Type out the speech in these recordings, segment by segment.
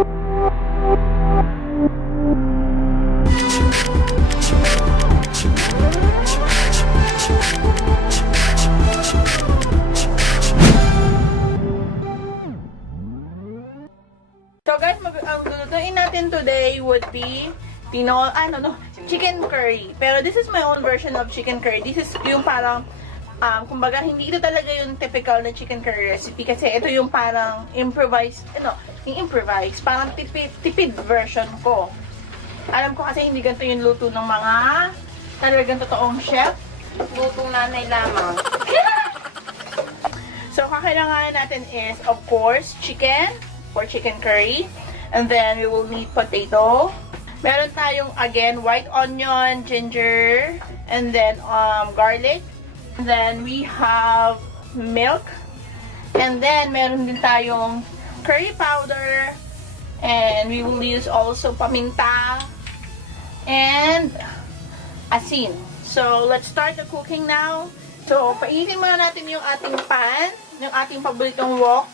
So guys, ang lulutuin natin today would be chicken curry. Pero this is my own version of chicken curry. This is yung parang, kumbaga, hindi ito talaga yung typical na chicken curry recipe. Kasi ito yung parang improvised, parang tipid version ko. Alam ko kasi hindi ganito yung luto ng mga talagang totoong chef. Lutong nanay lamang. So, kakailanganin natin is, of course, chicken for chicken curry. And then, we will need potato. Meron tayong, again, white onion, ginger, and then garlic. And then, we have milk. And then, meron din tayong curry powder. And we will use also paminta and asin. So, let's start the cooking now. So, painitin muna natin yung ating pan, yung ating paboritong wok.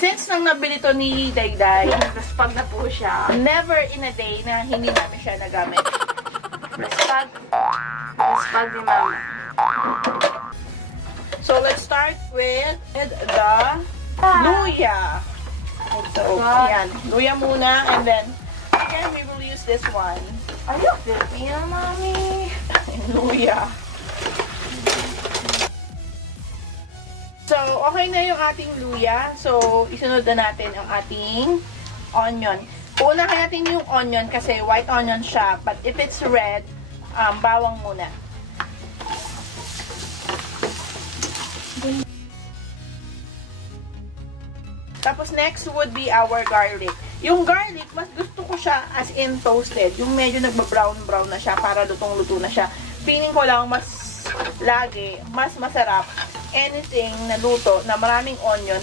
Since nang nabili to ni Dayday, Raspag na po siya. never in a day na hindi namin siya nagamit. Raspag ni Mama. So, let's start with the luya. So, yan. Luya muna, and then, again, we will use this one. Are you Filipino, Mommy? Luya. So, okay na yung ating luya. So, isunod na natin ang ating onion. Uunahin natin yung onion kasi white onion siya. But if it's red, bawang muna. Tapos next would be our garlic. Yung garlic, mas gusto ko siya as in toasted. Yung medyo nagba-brown-brown na siya para lutong-luto na siya. Feeling ko lang mas masarap anything na luto na maraming onion,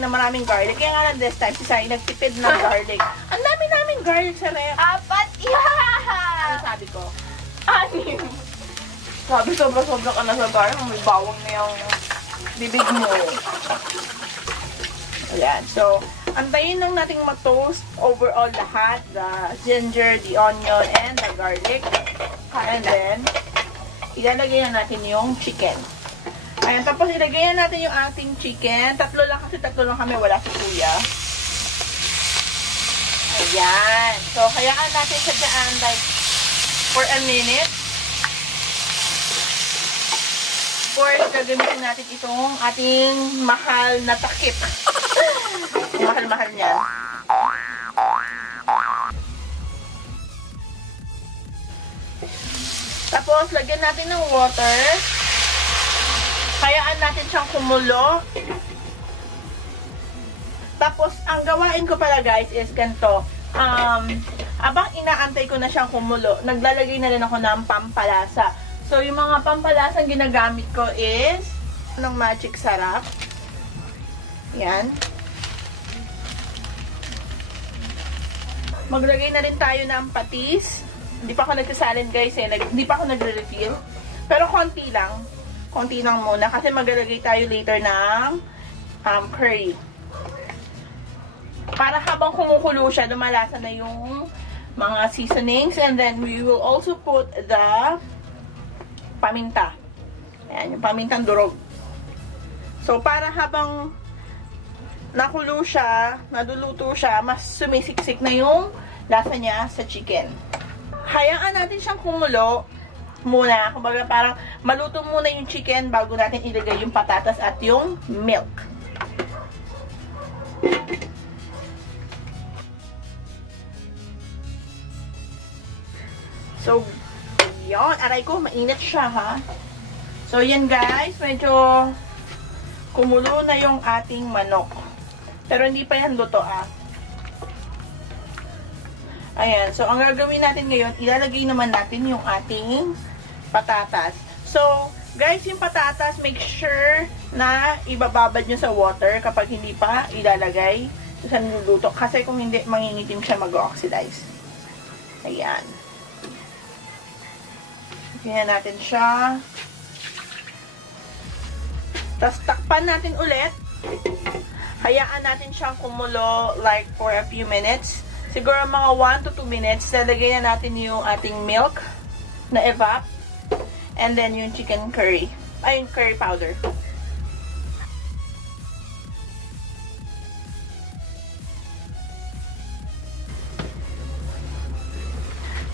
na maraming garlic. Kaya nga lang this time, si Sai nagtipid ng garlic. Ang dami-daming garlic sa ref. 4 Ano sabi ko? 6. Sabi, sobra-sobra ka na sa garlic. May bawang na yung bibig mo. Ayan. So, antayin lang nating mag-toast overall lahat. The ginger, the onion, and the garlic. And then, ilalagay na natin yung chicken. Ayan, tapos ilagay na natin yung ating chicken. Tatlo lang kami, wala si Kuya. Ayan. So, hayaan natin siya dyan like for a minute. Of course, gagamitin natin itong ating mahal na takip. Mahal-mahal niyan. Tapos, lagyan natin ng water. Hayaan natin siyang kumulo. Tapos, ang gawain ko pala guys is ganito. Abang inaantay ko na siyang kumulo, naglalagay na rin ako ng pampalasa. So, yung mga pampalasang ginagamit ko is ng magic sarap. Yan. Maglagay na rin tayo ng patis. Hindi pa ako nagsasalin guys eh. Hindi pa ako nagre-refill. Pero konti lang. Konti lang muna. Kasi maglalagay tayo later ng curry. Para habang kumukulo siya, lumalasa na yung mga seasonings. And then we will also put the paminta. Ayan, yung pamintang durog. So, para habang nakulo siya, naduluto siya, mas sumisiksik na yung lasa niya sa chicken. Hayaan natin siyang kumulo muna. Kumbaga parang maluto muna yung chicken bago natin ilagay yung patatas at yung milk. So, yun. Aray ko, mainit siya ha. So, yan guys. Medyo kumulo na yung ating manok. Pero hindi pa yan luto ah. Ayan. So, ang gagawin natin ngayon, ilalagay naman natin yung ating patatas. So, guys, yung patatas, make sure na ibababad nyo sa water kapag hindi pa ilalagay sa niluluto. Kasi kung hindi, mangingitim siya, mag-oxidize. Ayan. Ganyan natin siya. Tapos, takpan natin ulit. Hayaan natin siyang kumulo like for a few minutes. Siguro mga 1 to 2 minutes. Lalagay na natin yung ating milk na evap. And then yung chicken curry. Ay, yung curry powder.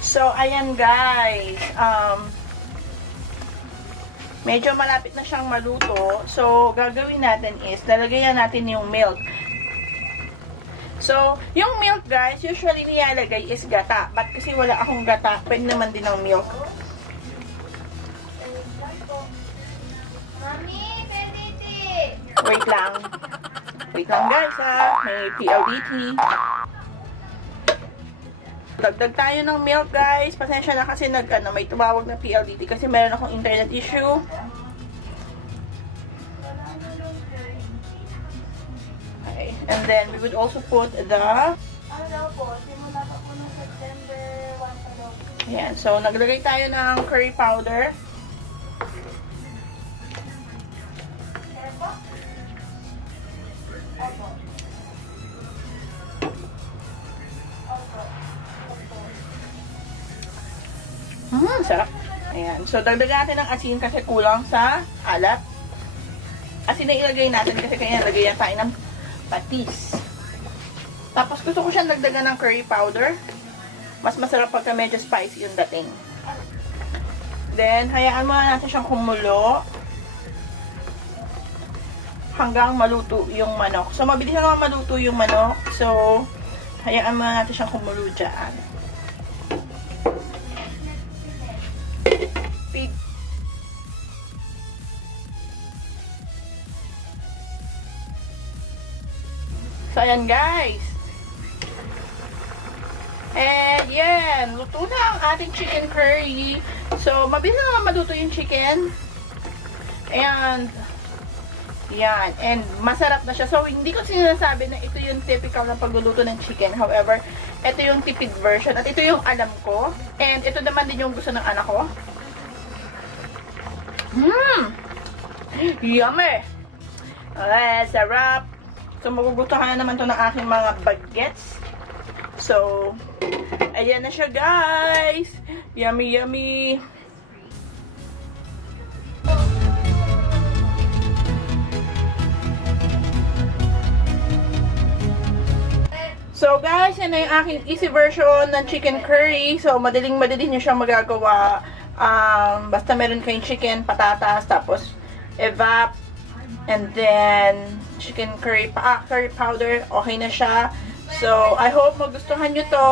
So, ayan guys. Medyo malapit na siyang maluto. So, gagawin natin is, lalagyan natin yung milk. So, yung milk guys, usually nilalagay is gata. But kasi wala akong gata, pwede naman din ng milk. Mami, PLDT! Wait lang. Wait lang guys ha. May PLDT. Dagdag tayo ng milk guys. Pasensya na kasi may tumawag na PLDT kasi meron akong internet issue. Okay. And then we would also put the Simula pa po ng September 1 pa daw. ayan. So naglagay tayo ng curry powder. Sarap. Ayan. So, dagdagan natin ng asin kasi kulang sa alat. Asin na ilagay natin kasi kaya nalagyan tayo ng patis. Tapos, gusto ko siyang dagdagan ng curry powder. Mas masarap pagka medyo spicy yung dating. Then, hayaan muna natin siyang kumulo hanggang maluto yung manok. So, mabilis na naman maluto yung manok. So, hayaan muna natin siyang kumulo dyan. So, ayan guys. And, yan. Luto na ang ating chicken curry. So, mabilis na naman maluto yung chicken. And, yan. And, masarap na siya. So, hindi ko sinasabi na ito yung typical na pagluluto ng chicken. However, ito yung tipid version. At ito yung alam ko. And, ito naman din yung gusto ng anak ko. Yummy! Okay, sarap. So, magugustuhan na naman to ng aking mga bagets. So, ayan na siya, guys. Yummy, yummy. So, guys, yan na yung aking easy version ng chicken curry. So, madaling-madali nyo siyang magagawa. Basta meron kayong chicken, patatas, tapos evap, and then chicken curry powder, okay na siya. So, I hope magustuhan nyo to.